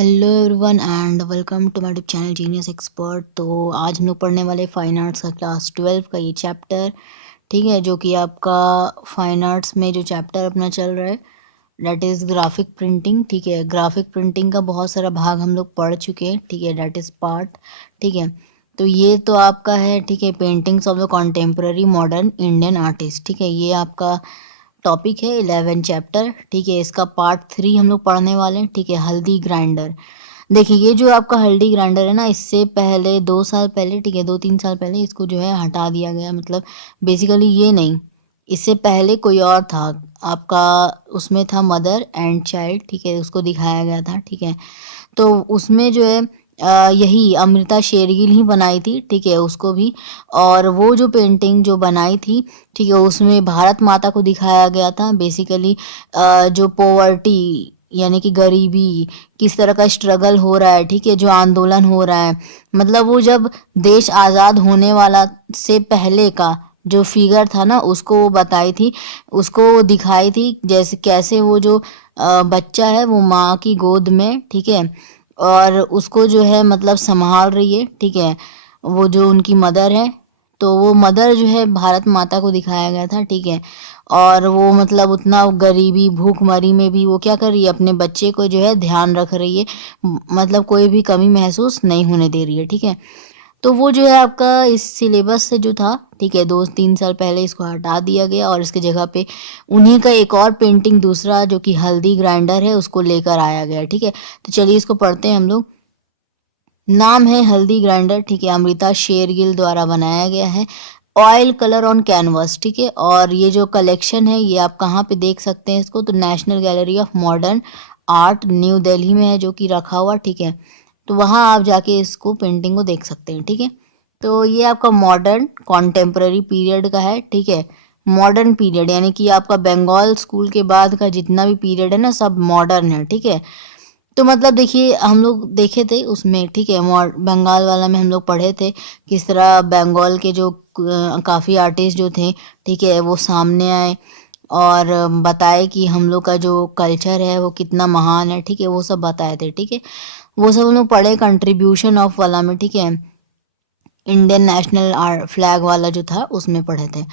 Hello everyone and welcome to my YouTube channel genius expert. तो आज हम लोग पढ़ने वाले फाइन आर्ट्स का क्लास 12 का ये चैप्टर, ठीक है, जो कि आपका फाइन आर्ट्स में जो चैप्टर अपना चल रहा है डैट इज़ ग्राफिक प्रिंटिंग। ठीक है, ग्राफिक प्रिंटिंग का बहुत सारा भाग हम लोग पढ़ चुके हैं। ठीक है, डैट इज़ पार्ट। ठीक है, तो ये तो आपका है, ठीक है, paintings of the contemporary modern Indian artist. ठीक है, ये आपका टॉपिक है 11 चैप्टर। ठीक है, इसका पार्ट 3 हम लोग पढ़ने वाले हैं। ठीक है, हल्दी ग्राइंडर। देखिए, ये जो आपका हल्दी ग्राइंडर है ना, इससे पहले 2 साल पहले, ठीक है, 2-3 साल पहले इसको जो है हटा दिया गया। मतलब बेसिकली ये नहीं, इससे पहले कोई और था आपका, उसमें था मदर एंड चाइल्ड। ठीक है, उसको दिखाया गया था। ठीक है, तो उसमें जो है यही अमृता शेरगिल ही बनाई थी। ठीक है, उसको भी, और वो जो पेंटिंग जो बनाई थी, ठीक है, उसमें भारत माता को दिखाया गया था। बेसिकली जो पोवर्टी यानी कि गरीबी, किस तरह का स्ट्रगल हो रहा है, ठीक है, जो आंदोलन हो रहा है, मतलब वो जब देश आज़ाद होने वाला से पहले का जो फिगर था ना, उसको वो बताई थी, उसको वो दिखाई थी, जैसे कैसे वो जो बच्चा है वो माँ की गोद में, ठीक है, और उसको जो है मतलब संभाल रही है। ठीक है, वो जो उनकी मदर है, तो वो मदर जो है भारत माता को दिखाया गया था। ठीक है, और वो मतलब उतना गरीबी भूखमरी में भी वो क्या कर रही है, अपने बच्चे को जो है ध्यान रख रही है, मतलब कोई भी कमी महसूस नहीं होने दे रही है। ठीक है, तो वो जो है आपका इस सिलेबस से जो था, ठीक है, 2-3 साल पहले इसको हटा दिया गया और इसके जगह पे उन्हीं का एक और पेंटिंग दूसरा जो कि हल्दी ग्राइंडर है उसको लेकर आया गया। ठीक है, तो चलिए इसको पढ़ते हैं हम लोग। नाम है हल्दी ग्राइंडर। ठीक है, अमृता शेरगिल द्वारा बनाया गया है। Oil colour on canvas. ठीक है, और ये जो कलेक्शन है ये आप कहाँ पे देख सकते हैं इसको, तो national gallery of modern art new Delhi में है जो कि रखा हुआ। ठीक है, तो वहाँ आप जाके इसको पेंटिंग को देख सकते हैं। ठीक है, तो ये आपका मॉडर्न कॉन्टेम्प्ररी पीरियड का है। ठीक है, मॉडर्न पीरियड यानी कि आपका बंगाल स्कूल के बाद का जितना भी पीरियड है ना, सब मॉडर्न है। ठीक है, तो मतलब देखिए हम लोग देखे थे उसमें, ठीक है, बंगाल वाला में हम लोग पढ़े थे किस तरह बंगाल के जो काफ़ी आर्टिस्ट जो थे, ठीक है, वो सामने आए और बताए कि हम लोग का जो कल्चर है वो कितना महान है। ठीक है, वो सब बताए थे। ठीक है, वो सब हम लोग पढ़े कंट्रीब्यूशन ऑफ वाला में। ठीक है, इंडियन नेशनल आर्ट फ्लैग वाला जो था उसमें पढ़े थे।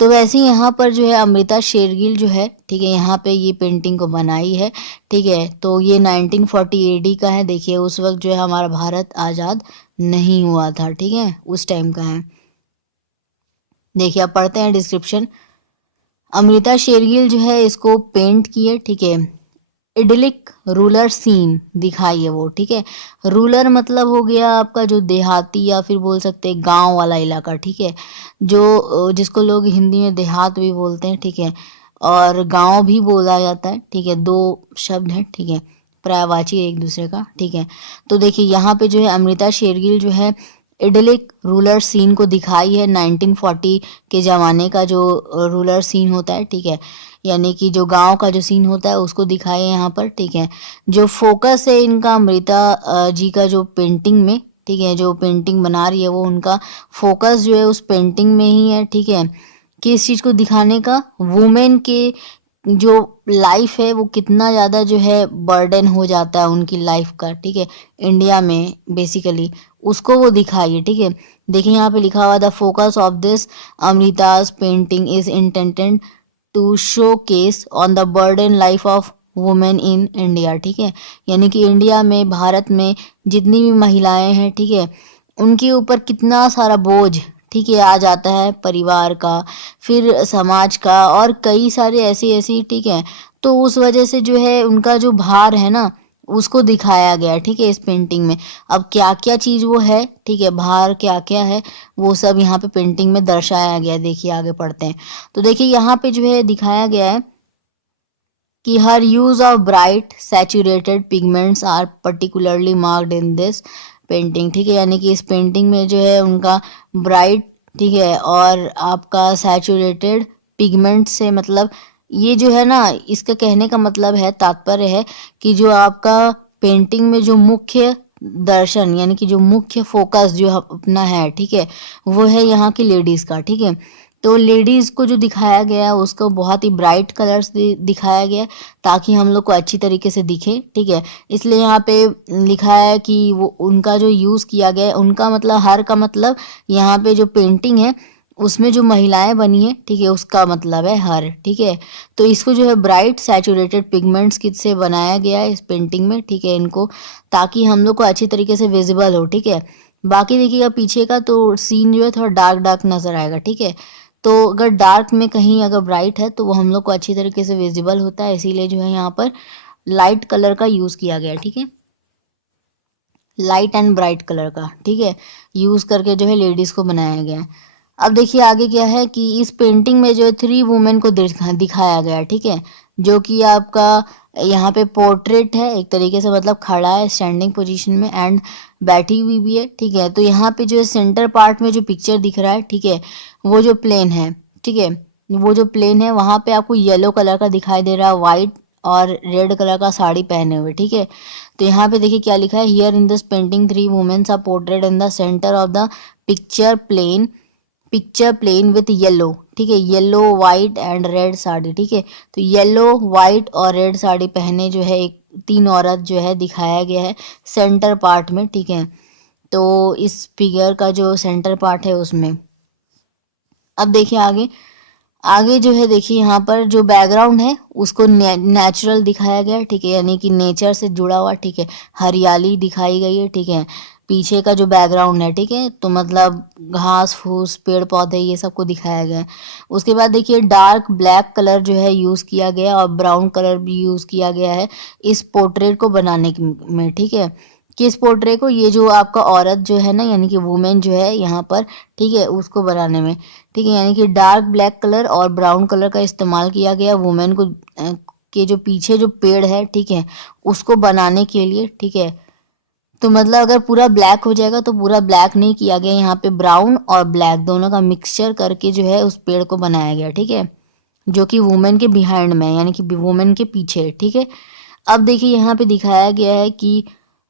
तो वैसे ही यहाँ पर जो है अमृता शेरगिल जो है, ठीक है, यहाँ पे ये पेंटिंग को बनाई है। ठीक है, तो ये 1940 एडी का है। देखिए उस वक्त जो है हमारा भारत आज़ाद नहीं हुआ था। ठीक है, उस टाइम का है। देखिए आप पढ़ते हैं डिस्क्रिप्शन। अमृता शेरगिल जो है इसको पेंट किए। ठीक है, इडलिक रूरल सीन दिखाई है वो। ठीक है, रूरल मतलब हो गया आपका जो देहाती या फिर बोल सकते हैं गांव वाला इलाका। ठीक है, जो जिसको लोग हिंदी में देहात भी बोलते हैं। ठीक है, और गांव भी बोला जाता है। ठीक है, दो शब्द हैं। ठीक है, पर्यायवाची एक दूसरे का। ठीक है, तो देखिए यहाँ पे जो है अमृता शेरगिल जो है इडलिक रूरल सीन को दिखाई है, 1940 के ज़माने का जो रूरल सीन होता है। ठीक है, यानी कि जो गांव का जो सीन होता है उसको दिखाए यहाँ पर। ठीक है, जो फोकस है इनका अमृता जी का जो पेंटिंग में, ठीक है, जो पेंटिंग बना रही है वो उनका फोकस जो है उस पेंटिंग में ही है। ठीक है, किस चीज़ को दिखाने का, वुमेन के जो लाइफ है वो कितना ज़्यादा जो है बर्डन हो जाता है उनकी लाइफ का। ठीक है, इंडिया में बेसिकली उसको वो दिखाई है। ठीक है, देखिए यहाँ पे लिखा हुआ the focus of this Amrita's painting is intended to showcase on the burden life of women in India. ठीक है, यानी कि इंडिया में, भारत में जितनी भी महिलाएं हैं, ठीक है, उनके ऊपर कितना सारा बोझ, ठीक है, आ जाता है परिवार का, फिर समाज का, और कई सारे ऐसी ऐसी, ठीक है, तो उस वजह से जो है उनका जो भार है ना उसको दिखाया गया है। ठीक है, इस पेंटिंग में अब क्या क्या चीज़ वो है, ठीक है, भार क्या क्या है, वो सब यहाँ पे पेंटिंग में दर्शाया गया है। देखिए आगे पढ़ते हैं। तो देखिए यहाँ पे जो है दिखाया गया है कि हर use of bright saturated pigments are particularly marked in this painting. ठीक है, यानी कि इस पेंटिंग में जो है उनका ब्राइट, ठीक है, और आपका सैचुरेटेड पिगमेंट से मतलब ये जो है ना, इसका कहने का मतलब है, तात्पर्य है कि जो आपका पेंटिंग में जो मुख्य दर्शन यानी कि जो मुख्य फोकस जो अपना है, ठीक है, वो है यहाँ की लेडीज़ का, ठीक है। तो लेडीज़ को जो दिखाया गया है उसको बहुत ही ब्राइट कलर्स दिखाया गया है ताकि हम लोग को अच्छी तरीके से दिखे, ठीक है। इसलिए यहाँ पे लिखा है कि वो उनका जो यूज़ किया गया है, उनका मतलब हर का मतलब यहाँ पे जो पेंटिंग है उसमें जो महिलाएं बनी है, ठीक है, उसका मतलब है हर, ठीक है। तो इसको जो है ब्राइट सैचुरेटेड पिगमेंट्स किट से बनाया गया है इस पेंटिंग में, ठीक है, इनको, ताकि हम लोग को अच्छी तरीके से विजिबल हो, ठीक है। बाकी देखिएगा पीछे का तो सीन जो है थोड़ा डार्क डार्क नजर आएगा, ठीक है। तो अगर डार्क में कहीं अगर ब्राइट है तो वो हम लोग को अच्छी तरीके से विजिबल होता है, इसीलिए जो है यहाँ पर लाइट कलर का यूज़ किया गया है, ठीक है, लाइट एंड ब्राइट कलर का, ठीक है, यूज़ करके जो है लेडीज़ को बनाया गया है। अब देखिए आगे क्या है कि इस पेंटिंग में जो है 3 वुमेन को दिखाया गया है, ठीक है, जो कि आपका यहाँ पे पोर्ट्रेट है एक तरीके से, मतलब खड़ा है स्टैंडिंग पोजीशन में एंड बैठी हुई भी है, ठीक है। तो यहाँ पे जो है सेंटर पार्ट में जो पिक्चर दिख रहा है, ठीक है, वो जो प्लेन है, ठीक है, वो जो प्लेन है वहाँ पे आपको येलो कलर का दिखाई दे रहा है, वाइट और रेड कलर का साड़ी पहने हुए, ठीक है। तो यहाँ पे देखिए क्या लिखा है, here in this painting 3 womens are portrait in the centre of the picture plane, picture plane with yellow, ठीक है, yellow white and red sari, ठीक है। तो येलो वाइट और रेड साड़ी पहने जो है एक 3 औरत जो है दिखाया गया है सेंटर पार्ट में, ठीक है। तो इस फिगर का जो सेंटर पार्ट है उसमें, अब देखिए आगे, आगे जो है देखिए यहाँ पर जो बैकग्राउंड है उसको नेचुरल दिखाया गया है, ठीक है, यानी कि नेचर से जुड़ा हुआ, ठीक है, हरियाली दिखाई गई है, ठीक है। पीछे का जो बैकग्राउंड है, ठीक है, तो मतलब घास फूस पेड़ पौधे ये सबको दिखाया गया है। उसके बाद देखिए डार्क ब्लैक कलर जो है यूज़ किया गया है और ब्राउन कलर भी यूज़ किया गया है इस पोर्ट्रेट को बनाने में, ठीक है। किस पोर्ट्रेट को, ये जो आपका औरत जो है ना यानी कि वुमेन जो है यहाँ पर, ठीक है, उसको बनाने में, ठीक है, यानी कि डार्क ब्लैक कलर और ब्राउन कलर का इस्तेमाल किया गया वुमेन को के जो पीछे जो पेड़ है, ठीक है, उसको बनाने के लिए, ठीक है। तो मतलब अगर पूरा ब्लैक हो जाएगा तो पूरा ब्लैक नहीं किया गया, यहाँ पे ब्राउन और ब्लैक दोनों का मिक्सचर करके जो है उस पेड़ को बनाया गया, ठीक है, जो कि वुमेन के बिहाइंड में यानी कि वुमेन के पीछे, ठीक है। अब देखिए यहाँ पे दिखाया गया है कि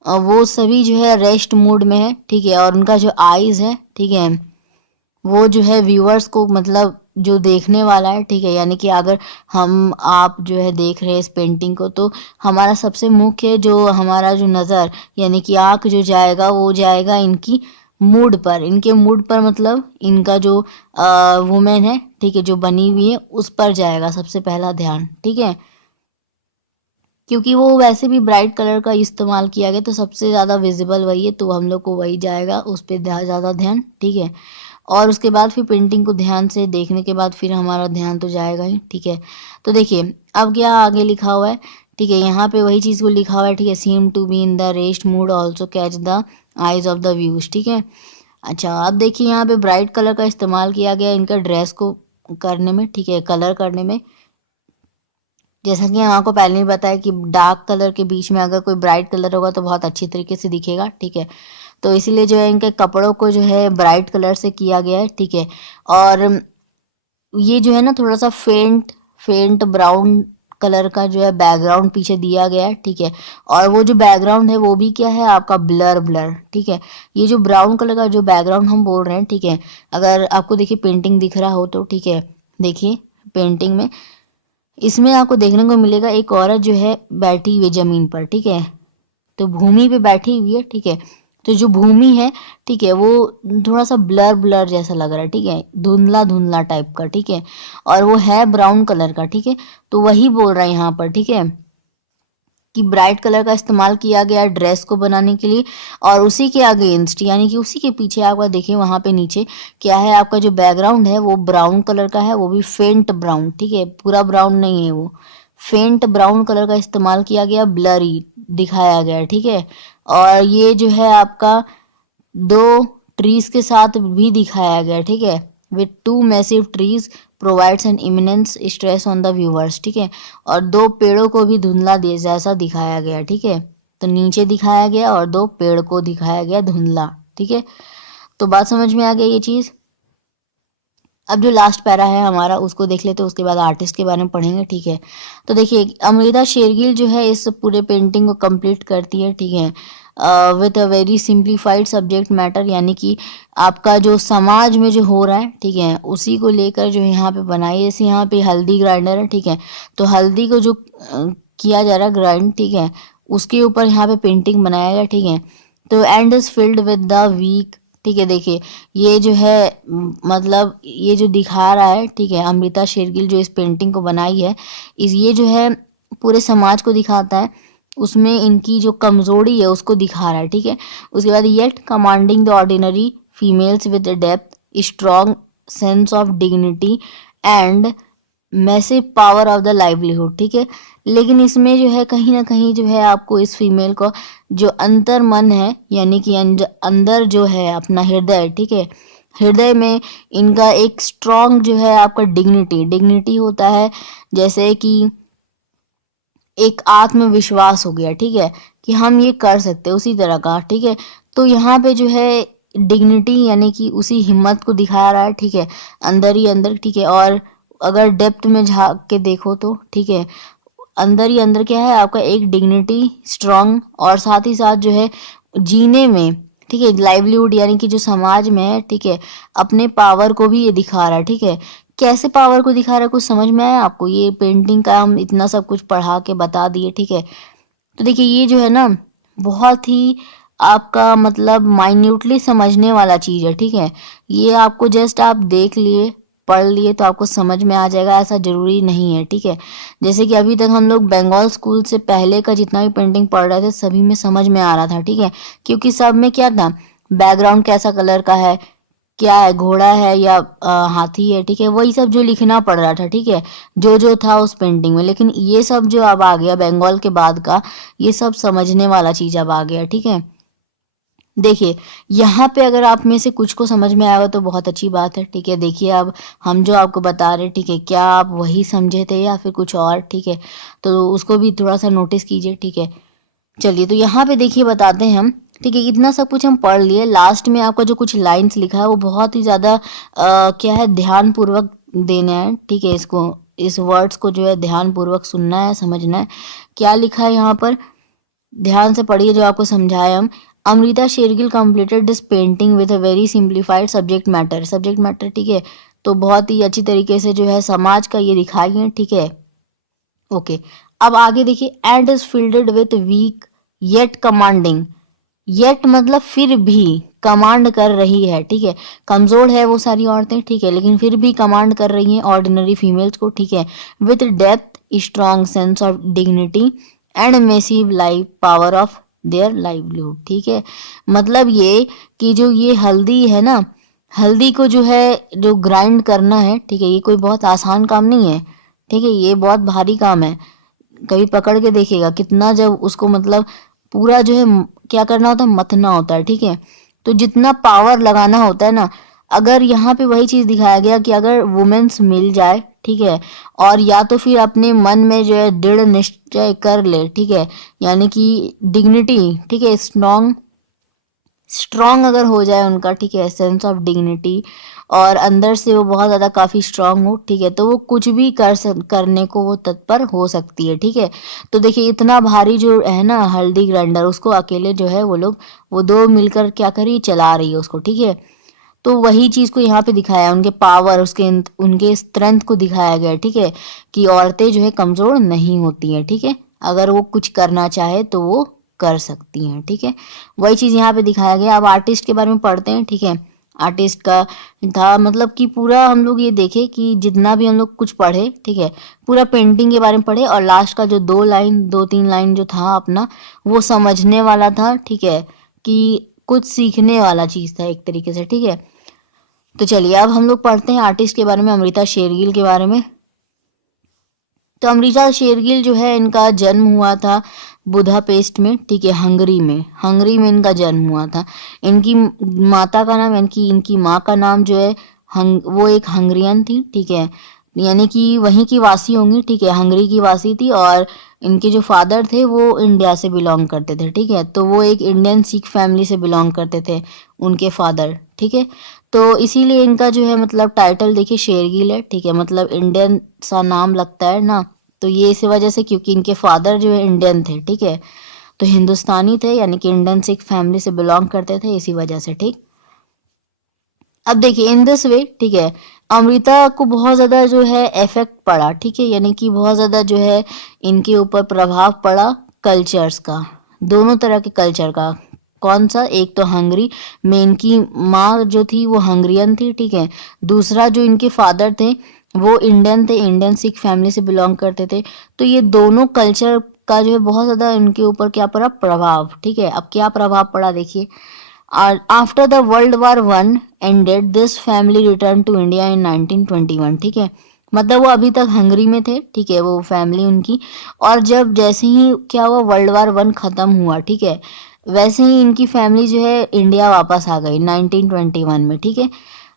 वो सभी जो है रेस्ट मोड में है, ठीक है, और उनका जो आईज है, ठीक है, वो जो है व्यूअर्स को मतलब जो देखने वाला है, ठीक है, यानी कि अगर हम आप जो है देख रहे हैं इस पेंटिंग को तो हमारा सबसे मुख्य जो हमारा जो नज़र यानी कि आँख जो जाएगा वो जाएगा इनकी मूड पर, इनके मूड पर, मतलब इनका जो वुमेन है, ठीक है, जो बनी हुई है उस पर जाएगा सबसे पहला ध्यान, ठीक है, क्योंकि वो वैसे भी ब्राइट कलर का इस्तेमाल किया गया तो सबसे ज़्यादा विजिबल वही है तो हम लोग को वही जाएगा उस पर ज़्यादा ध्यान, ठीक है। और उसके बाद फिर पेंटिंग को ध्यान से देखने के बाद फिर हमारा ध्यान तो जाएगा ही, ठीक है। तो देखिए अब क्या आगे लिखा हुआ है, ठीक है, यहाँ पे वही चीज़ को लिखा हुआ है, ठीक है, seem to be in the rest mood also catch the eyes of the views, ठीक है। अच्छा अब देखिए यहाँ पे ब्राइट कलर का इस्तेमाल किया गया इनका ड्रेस को करने में, ठीक है, कलर करने में, जैसा कि हम आपको पहले ही बताया कि डार्क कलर के बीच में अगर कोई ब्राइट कलर होगा तो बहुत अच्छी तरीके से दिखेगा, ठीक है। तो इसीलिए जो है इनके कपड़ों को जो है ब्राइट कलर से किया गया है, ठीक है। और ये जो है ना थोड़ा सा फेंट फेंट ब्राउन कलर का जो है बैकग्राउंड पीछे दिया गया है, ठीक है। और वो जो बैकग्राउंड है वो भी क्या है आपका ब्लर ब्लर, ठीक है। ये जो ब्राउन कलर का जो बैकग्राउंड हम बोल रहे हैं, ठीक है, अगर आपको देखिए पेंटिंग दिख रहा हो तो, ठीक है, देखिए पेंटिंग में इसमें आपको देखने को मिलेगा एक औरत जो है बैठी हुई जमीन पर, ठीक है, तो भूमि पे बैठी हुई है, ठीक है। तो जो भूमि है, ठीक है, वो थोड़ा सा ब्लर ब्लर जैसा लग रहा है, ठीक है, धुंधला धुंधला टाइप का, ठीक है, और वो है ब्राउन कलर का, ठीक है। तो वही बोल रहा है यहाँ पर, ठीक है, कि ब्राइट कलर का इस्तेमाल किया गया ड्रेस को बनाने के लिए और उसी के अगेंस्ट यानी कि उसी के पीछे आपका देखिए वहाँ पे नीचे क्या है, आपका जो बैकग्राउंड है वो ब्राउन कलर का है, वो भी फेंट ब्राउन, ठीक है, पूरा ब्राउन नहीं है वो, फेंट ब्राउन कलर का इस्तेमाल किया गया, ब्लरी दिखाया गया, ठीक है। और ये जो है आपका दो ट्रीज के साथ भी दिखाया गया, ठीक है, with to massive trees provides N eminence stress on the viewers, ठीक है। और दो पेड़ों को भी धुंधला दे जैसा दिखाया गया, ठीक है, तो नीचे दिखाया गया और दो पेड़ को दिखाया गया धुंधला, ठीक है। तो बात समझ में आ गई ये चीज़। अब जो लास्ट पैरा है हमारा उसको देख लेते हैं, उसके बाद आर्टिस्ट के बारे में पढ़ेंगे, ठीक है। तो देखिए अमृता शेरगिल जो है इस पूरे पेंटिंग को कंप्लीट करती है, ठीक है, with a very simplified subject matter, यानी कि आपका जो समाज में जो हो रहा है, ठीक है, उसी को लेकर जो यहाँ पे बनाई है। जैसे यहाँ पे हल्दी ग्राइंडर है, ठीक है, तो हल्दी को जो किया जा रहा है ग्राइंड, ठीक है, उसके ऊपर यहाँ पे पेंटिंग बनाया गया, ठीक है। तो and is filled with the week, ठीक है। देखिए ये जो है मतलब ये जो दिखा रहा है, ठीक है, अमृता शेरगिल जो इस पेंटिंग को बनाई है, इस ये जो है पूरे समाज को दिखाता है, उसमें इनकी जो कमजोरी है उसको दिखा रहा है, ठीक है। उसके बाद yet commanding the ordinary females with depth strong sense of dignity and massive power of the livelihood, ठीक है। लेकिन इसमें जो है कहीं ना कहीं जो है आपको इस फीमेल को जो अंतर मन है, यानी कि अंदर जो है अपना हृदय, ठीक है, हृदय में इनका एक स्ट्रॉन्ग जो है आपका डिग्निटी, डिग्निटी होता है जैसे कि एक आत्मविश्वास हो गया, ठीक है, कि हम ये कर सकते हैं, उसी तरह का, ठीक है। तो यहाँ पे जो है डिग्निटी यानी कि उसी हिम्मत को दिखा रहा है, ठीक है, अंदर ही अंदर, ठीक है। और अगर डेप्थ में झांक के देखो तो, ठीक है, अंदर ही अंदर क्या है आपका एक डिग्निटी स्ट्रांग, और साथ ही साथ जो है जीने में, ठीक है, लाइवलीहुड यानी कि जो समाज में है, ठीक है, अपने पावर को भी ये दिखा रहा है, ठीक है। कैसे पावर को दिखा रहा है, कुछ समझ में आया आपको? ये पेंटिंग का हम इतना सब कुछ पढ़ा के बता दिए, ठीक है। तो देखिए ये जो है ना बहुत ही आपका मतलब माइन्यूटली समझने वाला चीज़ है, ठीक है। ये आपको जस्ट आप देख लिए, पढ़ लिए तो आपको समझ में आ जाएगा, ऐसा ज़रूरी नहीं है, ठीक है। जैसे कि अभी तक हम लोग बंगाल स्कूल से पहले का जितना भी पेंटिंग पढ़ रहे थे सभी में समझ में आ रहा था, ठीक है, क्योंकि सब में क्या था, बैकग्राउंड कैसा कलर का है, क्या है, घोड़ा है या हाथी है, ठीक है, वही सब जो लिखना पड़ रहा था, ठीक है, जो जो था उस पेंटिंग में। लेकिन ये सब जो अब आ गया बंगाल के बाद का, ये सब समझने वाला चीज अब आ गया, ठीक है। देखिए यहाँ पे अगर आप में से कुछ को समझ में आएगा तो बहुत अच्छी बात है, ठीक है। देखिए अब हम जो आपको बता रहे हैं, ठीक है, क्या आप वही समझे थे या फिर कुछ और, ठीक है, तो उसको भी थोड़ा सा नोटिस कीजिए, ठीक है। चलिए तो यहाँ पे देखिए बताते हैं हम, ठीक है, इतना सब कुछ हम पढ़ लिए। लास्ट में आपका जो कुछ लाइंस लिखा है वो बहुत ही ज़्यादा क्या है, ध्यान पूर्वक देना है, ठीक है, इसको, इस वर्ड्स को जो है ध्यान पूर्वक सुनना है, समझना है। क्या लिखा है यहाँ पर, ध्यान से पढ़िए जो आपको समझाया हम। Amrita Shergil completed this painting with a very simplified subject matter, subject matter, ठीक है, तो बहुत ही अच्छी तरीके से जो है समाज का ये दिखाई है, ठीक है। ओके, अब आगे देखिए, and is fielded with week yet commanding, yet मतलब फिर भी कमांड कर रही है, ठीक है, कमजोर है वो सारी औरतें, ठीक है, लेकिन फिर भी कमांड कर रही हैं ऑर्डिनरी फीमेल्स को, ठीक है, with depth strong sense of dignity and massive life power of their livelihood, ठीक है। मतलब ये कि जो ये हल्दी है ना, हल्दी को जो है जो ग्राइंड करना है, ठीक है, ये कोई बहुत आसान काम नहीं है, ठीक है, ये बहुत भारी काम है। कभी पकड़ के देखिएगा कितना, जब उसको मतलब पूरा जो है क्या करना होता है, मथना होता है, ठीक है, तो जितना पावर लगाना होता है ना, अगर यहाँ पे वही चीज दिखाया गया कि अगर वुमेन्स मिल जाए, ठीक है, और या तो फिर अपने मन में जो है दृढ़ निश्चय कर ले, ठीक है, यानी कि डिग्निटी, ठीक है, स्ट्रॉन्ग स्ट्रॉन्ग अगर हो जाए उनका, ठीक है, सेंस ऑफ डिग्निटी, और अंदर से वो बहुत ज़्यादा काफ़ी स्ट्रांग हो, ठीक है, तो वो कुछ भी करने को वो तत्पर हो सकती है, ठीक है। तो देखिए इतना भारी जो है ना हल्दी ग्राइंडर, उसको अकेले जो है वो लोग, वो दो मिलकर क्या करी, चला रही है उसको, ठीक है। तो वही चीज़ को यहाँ पे दिखाया, उनके पावर, उसके उनके स्ट्रेंथ को दिखाया गया, ठीक है, कि औरतें जो है कमज़ोर नहीं होती हैं, ठीक है, अगर वो कुछ करना चाहे तो वो कर सकती हैं, ठीक है। वही चीज़ यहाँ पे दिखाया गया। अब आर्टिस्ट के बारे में पढ़ते हैं, ठीक है। आर्टिस्ट का था मतलब कि पूरा हम लोग ये देखे कि जितना भी हम लोग कुछ पढ़े, ठीक है, पूरा पेंटिंग के बारे में पढ़े, और लास्ट का जो दो तीन लाइन जो था अपना, वो समझने वाला था, ठीक है, कि कुछ सीखने वाला चीज़ था एक तरीके से, ठीक है। तो चलिए अब हम लोग पढ़ते हैं आर्टिस्ट के बारे में, अमृता शेरगिल के बारे में। तो अमृता शेरगिल जो है इनका जन्म हुआ था बुदापेस्ट में, ठीक है, हंगरी में, हंगरी में इनका जन्म हुआ था। इनकी माता का नाम, इनकी इनकी माँ का नाम जो है वो एक हंगरियन थी, ठीक है, यानी कि वहीं की वासी होंगी, ठीक है, हंगरी की वासी थी। और इनके जो फादर थे वो इंडिया से बिलोंग करते थे, ठीक है, तो वो एक इंडियन सिख फैमिली से बिलोंग करते थे उनके फादर, ठीक है। तो इसीलिए इनका जो है मतलब टाइटल देखिए शेरगिल है, ठीक है, मतलब इंडियन सा नाम लगता है ना, तो ये इसी वजह से क्योंकि इनके फादर जो है इंडियन थे, ठीक है, तो हिंदुस्तानी थे यानी कि इंडियन सिख फैमिली से बिलोंग करते थे इसी वजह से, ठीक। अब देखिए इन दिस वे, ठीक है, अमृता को बहुत ज़्यादा जो है इफेक्ट पड़ा, ठीक है, यानी कि बहुत ज़्यादा जो है इनके ऊपर प्रभाव पड़ा कल्चर्स का, दोनों तरह के कल्चर का। कौन सा? एक तो हंगरी में इनकी माँ जो थी वो हंगरियन थी, ठीक है, दूसरा जो इनके फादर थे वो इंडियन थे, इंडियन सिख फैमिली से बिलोंग करते थे। तो ये दोनों कल्चर का जो है बहुत ज़्यादा इनके ऊपर क्या पड़ा? प्रभाव, ठीक है। अब क्या प्रभाव पड़ा देखिए, after the world war one ended this family return to India in 1921, ठीक है, मतलब वो अभी तक हंगरी में थे, ठीक है, वो फैमिली उनकी, और जब जैसे ही क्या हुआ वर्ल्ड वार वन खत्म हुआ, ठीक है, वैसे ही इनकी फैमिली जो है इंडिया वापस आ गई 1921 में, ठीक है।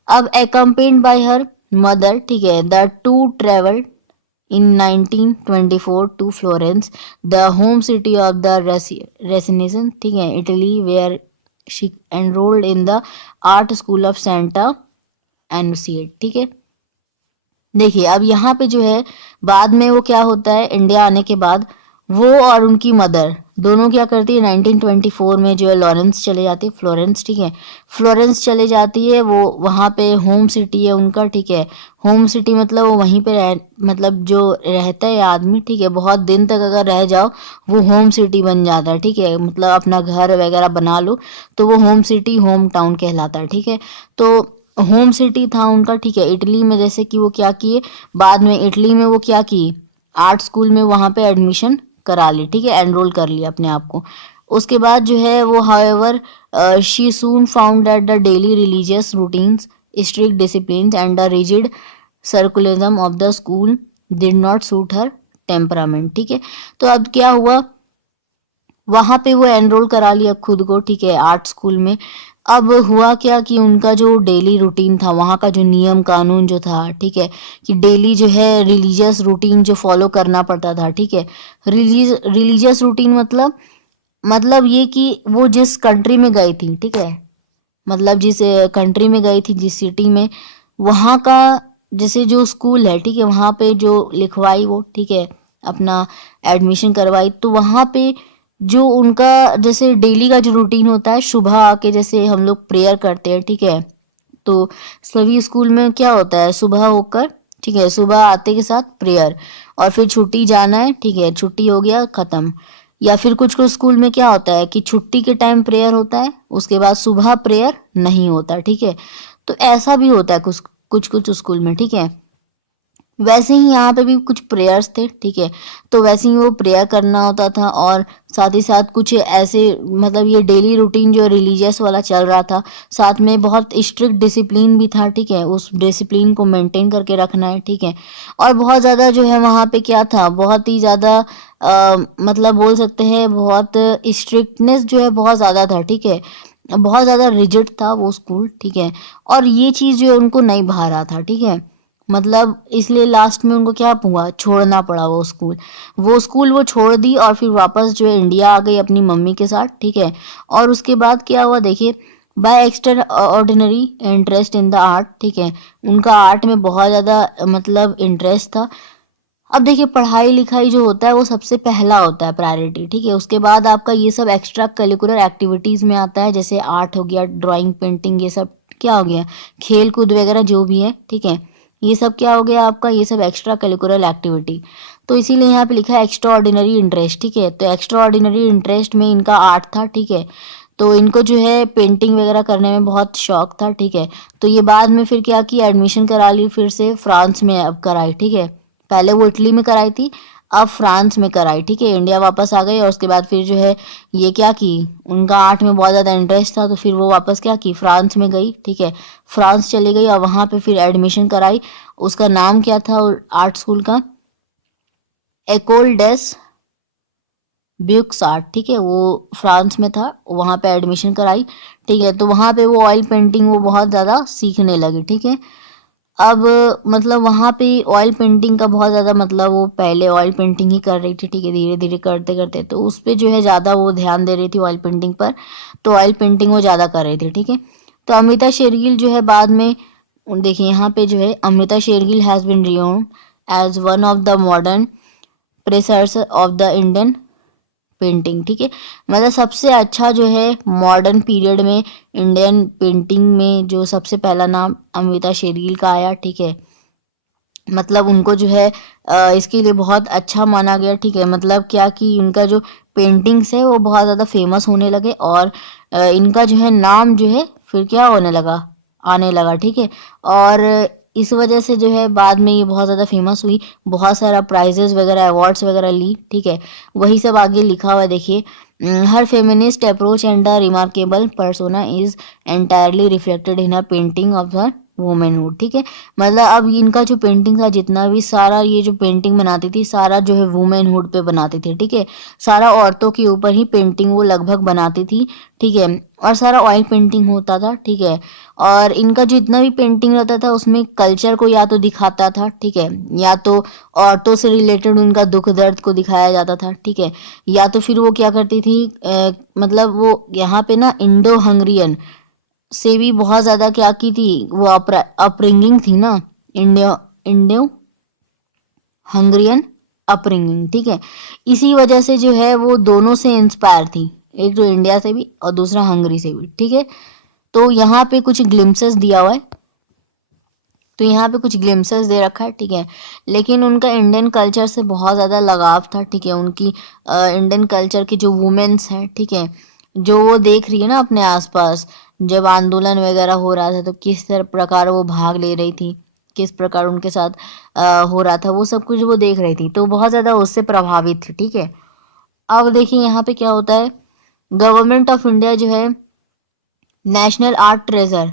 अब accompanied by her मदर, ठीक है, the two travelled in 1924 to Florence, the home city of the Renaissance, ठीक है, Italy, where she enrolled in the art school of Santa Annunziata, ठीक है। देखिए अब यहाँ पे जो है बाद में वो क्या होता है, इंडिया आने के बाद वो और उनकी मदर दोनों क्या करती है, 1924 में जो है लॉरेंस चले जाती है, फ्लोरेंस, ठीक है, फ्लोरेंस चले जाती है, वो वहाँ पे होम सिटी है उनका, ठीक है, होम सिटी मतलब वो वहीं पे मतलब जो रहता है आदमी, ठीक है, बहुत दिन तक अगर रह जाओ वो होम सिटी बन जाता है, ठीक है, मतलब अपना घर वगैरह बना लो तो वो होम सिटी होम टाउन कहलाता है, ठीक है। तो होम सिटी था उनका, ठीक है, इटली में, जैसे कि वो क्या किए बाद में इटली में वो क्या किए आर्ट स्कूल में वहाँ पे एडमिशन करा ली, ठीक है, एनरोल कर लिया अपने आप को। उसके बाद जो है वो however she soon found that the daily religious routines, strict discipline and the rigid circularism of the school did not suit her temperament, ठीक है। तो अब क्या हुआ, वहाँ पे वो एनरोल करा लिया खुद को, ठीक है, आर्ट स्कूल में। अब हुआ क्या कि उनका जो डेली रूटीन था, वहाँ का जो नियम कानून जो था, ठीक है, कि डेली जो है रिलीजियस रूटीन जो फॉलो करना पड़ता था, ठीक है, रिलीजियस रूटीन मतलब ये कि वो जिस कंट्री में गई थी, ठीक है, मतलब जिस कंट्री में गई थी, जिस सिटी में, वहाँ का जैसे जो स्कूल है, ठीक है, वहाँ पे जो लिखवाई वो, ठीक है, अपना एडमिशन करवाई, तो वहाँ पे जो उनका जैसे डेली का जो रूटीन होता है, सुबह आके जैसे हम लोग प्रेयर करते हैं, ठीक है, तो सभी स्कूल में क्या होता है सुबह होकर, ठीक है, सुबह आते के साथ प्रेयर, और फिर छुट्टी जाना है, ठीक है, छुट्टी हो गया खत्म। या फिर कुछ कुछ स्कूल में क्या होता है कि छुट्टी के टाइम प्रेयर होता है, उसके बाद सुबह प्रेयर नहीं होता, ठीक है। तो ऐसा भी होता है कुछ कुछ कुछ स्कूल में, ठीक है। वैसे ही यहाँ पे भी कुछ प्रेयर्स थे, ठीक है, तो वैसे ही वो प्रेयर करना होता था, और साथ ही साथ कुछ ऐसे मतलब ये डेली रूटीन जो रिलीजियस वाला चल रहा था, साथ में बहुत स्ट्रिक्ट डिसिप्लिन भी था, ठीक है, उस डिसिप्लिन को मेंटेन करके रखना है, ठीक है। और बहुत ज़्यादा जो है वहाँ पे क्या था, बहुत ही ज़्यादा मतलब बोल सकते हैं बहुत स्ट्रिक्टनेस जो है बहुत ज़्यादा था, ठीक है, बहुत ज़्यादा रिजिड था वो स्कूल, ठीक है, और ये चीज़ जो है उनको नहीं भा रहा था, ठीक है, मतलब इसलिए लास्ट में उनको क्या हुआ, छोड़ना पड़ा वो स्कूल वो छोड़ दी, और फिर वापस जो है इंडिया आ गई अपनी मम्मी के साथ, ठीक है। और उसके बाद क्या हुआ देखिए, by extraordinary interest in the art, ठीक है, उनका आर्ट में बहुत ज़्यादा मतलब इंटरेस्ट था। अब देखिए पढ़ाई लिखाई जो होता है वो सबसे पहला होता है प्रायोरिटी, ठीक है, उसके बाद आपका ये सब एक्स्ट्रा करिकुलर एक्टिविटीज़ में आता है, जैसे आर्ट हो गया, ड्राइंग, पेंटिंग, ये सब क्या हो गया, खेल कूद वगैरह जो भी है, ठीक है, ये सब क्या हो गया आपका, ये सब एक्स्ट्रा करिकुलर एक्टिविटी। तो इसीलिए यहाँ पे लिखा है एक्स्ट्रा ऑर्डिनरी इंटरेस्ट, ठीक है, तो एक्स्ट्रा ऑर्डिनरी इंटरेस्ट में इनका आर्ट था, ठीक है, तो इनको जो है पेंटिंग वगैरह करने में बहुत शौक था, ठीक है। तो ये बाद में फिर क्या किया, एडमिशन करा ली फिर से फ्रांस में अब कराई, ठीक है, पहले वो इटली में कराई थी, अब फ्रांस में कराई, ठीक है, इंडिया वापस आ गई, और उसके बाद फिर जो है ये क्या की, उनका आर्ट में बहुत ज़्यादा इंटरेस्ट था, तो फिर वो वापस क्या की, फ्रांस में गई, ठीक है, फ्रांस चली गई और वहाँ पे फिर एडमिशन कराई। उसका नाम क्या था आर्ट स्कूल का, एकोल डेस ब्यूक्स आर्ट, ठीक है, वो फ्रांस में था, वहाँ पे एडमिशन कराई, ठीक है, तो वहाँ पे वो ऑयल पेंटिंग वो बहुत ज़्यादा सीखने लगी, ठीक है। अब मतलब वहाँ पे ऑयल पेंटिंग का बहुत ज़्यादा मतलब वो पहले ऑयल पेंटिंग ही कर रही थी, ठीक है, धीरे धीरे करते करते तो उस पे जो है ज़्यादा वो ध्यान दे रही थी ऑयल पेंटिंग पर, तो ऑयल पेंटिंग वो ज़्यादा कर रही थी, ठीक है। तो अमृता शेरगिल जो है बाद में, देखिए यहाँ पे जो है Amrita Shergil has been renowned as one of the modern pressers of the Indian painting, ठीक है। मतलब सबसे अच्छा जो है मॉडर्न पीरियड में इंडियन पेंटिंग में जो सबसे पहला नाम अमृता शेरगिल का आया, ठीक है। मतलब उनको जो है इसके लिए बहुत अच्छा माना गया, ठीक है। मतलब क्या कि उनका जो पेंटिंग्स है वो बहुत ज़्यादा फेमस होने लगे और इनका जो है नाम जो है फिर क्या होने लगा, आने लगा, ठीक है। और इस वजह से जो है बाद में ये बहुत ज़्यादा फेमस हुई, बहुत सारा प्राइजेस वगैरह अवार्ड्स वगैरह ली, ठीक है। वही सब आगे लिखा हुआ है, देखिए। हर feminist approach and the remarkable persona is entirely reflected in a painting of the womanhood, ठीक है। मतलब अब इनका जो पेंटिंग था, जितना भी सारा ये जो पेंटिंग बनाती थी, सारा जो है वुमेनहुड पे बनाती थी, ठीक है। सारा औरतों के ऊपर ही पेंटिंग वो लगभग बनाती थी, ठीक है। और सारा ऑयल पेंटिंग होता था, ठीक है। और इनका जितना भी पेंटिंग रहता था उसमें कल्चर को या तो दिखाता था, ठीक है, या तो औरतों से रिलेटेड उनका दुख दर्द को दिखाया जाता था, ठीक है। या तो फिर वो क्या करती थी, मतलब वो यहाँ पे ना इंडो हंगरियन से भी बहुत ज़्यादा क्या की थी, वो अपरिंगिंग थी ना, इंडियो इंडियो हंगरियन अपरिंगिंग, ठीक है। इसी वजह से जो है वो दोनों से इंस्पायर थी, एक तो इंडिया से भी और दूसरा हंगरी से भी, ठीक है। तो यहाँ पे कुछ ग्लिम्सेस दिया हुआ है, तो यहाँ पे कुछ ग्लिम्सेस दे रखा है, ठीक है। लेकिन उनका इंडियन कल्चर से बहुत ज़्यादा लगाव था, ठीक है। उनकी इंडियन कल्चर की जो वुमेन्स हैं, ठीक है, जो वो देख रही है ना अपने आसपास, जब आंदोलन वगैरह हो रहा था तो किस तरह प्रकार वो भाग ले रही थी, किस प्रकार उनके साथ हो रहा था, वो सब कुछ वो देख रही थी, तो बहुत ज़्यादा उससे प्रभावित थी, ठीक है। अब देखिए यहाँ पे क्या होता है, गवर्नमेंट ऑफ इंडिया जो है नेशनल आर्ट ट्रेजर,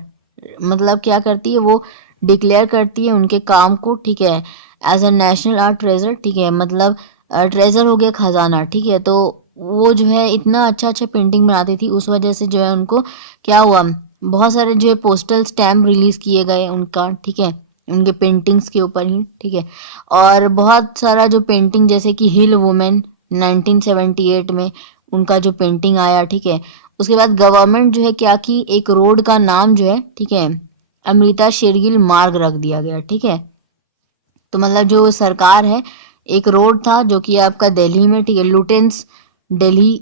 मतलब क्या करती है वो, डिक्लेयर करती है उनके काम को, ठीक है, as a national art treasure, ठीक है। मतलब ट्रेजर हो गया खजाना, ठीक है। तो वो जो है इतना अच्छा अच्छा पेंटिंग बनाती थी, उस वजह से जो है उनको क्या हुआ, बहुत सारे जो है पोस्टल स्टैम्प रिलीज किए गए उनका, ठीक है, उनके पेंटिंग्स के ऊपर ही, ठीक है। और बहुत सारा जो पेंटिंग, जैसे कि हिल वुमेन 1978 में उनका जो पेंटिंग आया, ठीक है। उसके बाद गवर्नमेंट जो है क्या की, एक रोड का नाम जो है, ठीक है, अमृता शेरगिल मार्ग रख दिया गया, ठीक है। तो मतलब जो सरकार है, एक रोड था जो कि आपका दिल्ली में, ठीक है, लुटेंस दिल्ली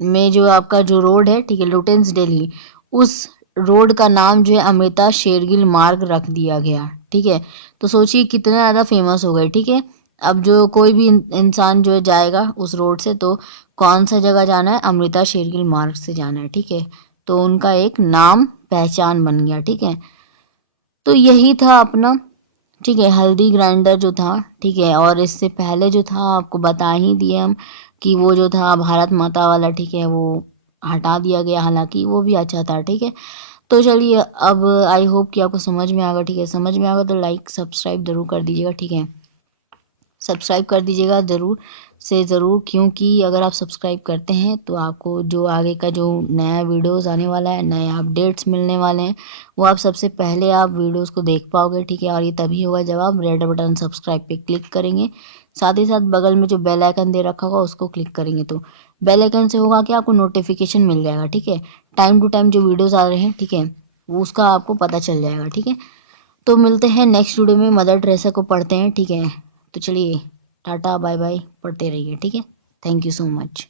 में जो आपका जो रोड है, ठीक है, लुटेंस दिल्ली, उस रोड का नाम जो है अमृता शेरगिल मार्ग रख दिया गया, ठीक है। तो सोचिए कितना ज़्यादा फेमस हो गए, ठीक है। अब जो कोई भी इंसान जो है जाएगा उस रोड से, तो कौन सा जगह जाना है, अमृता शेरगिल मार्ग से जाना है, ठीक है। तो उनका एक नाम पहचान बन गया, ठीक है। तो यही था अपना, ठीक है, हल्दी ग्राइंडर जो था, ठीक है। और इससे पहले जो था आपको बता ही दिए हम कि वो जो था भारत माता वाला, ठीक है, वो हटा दिया गया, हालांकि वो भी अच्छा था, ठीक है। तो चलिए अब आई होप कि आपको समझ में आएगा, ठीक है। समझ में आएगा तो लाइक सब्सक्राइब जरूर कर दीजिएगा, ठीक है। सब्सक्राइब कर दीजिएगा ज़रूर से ज़रूर, क्योंकि अगर आप सब्सक्राइब करते हैं तो आपको जो आगे का जो नया वीडियोस आने वाला है, नए अपडेट्स मिलने वाले हैं, वो आप सबसे पहले आप वीडियोस को देख पाओगे, ठीक है। और ये तभी होगा जब आप रेड बटन सब्सक्राइब पे क्लिक करेंगे, साथ ही साथ बगल में जो बेल आइकन दे रखा होगा उसको क्लिक करेंगे, तो बेल आइकन से होगा कि आपको नोटिफिकेशन मिल जाएगा, ठीक है। टाइम टू टाइम जो वीडियोज़ आ रहे हैं, ठीक है, वो उसका आपको पता चल जाएगा, ठीक है। तो मिलते हैं नेक्स्ट वीडियो में, मदर टेरेसा को पढ़ते हैं, ठीक है। तो चलिए टाटा बाय बाय, पढ़ते रहिए, ठीक है। Thank you so much.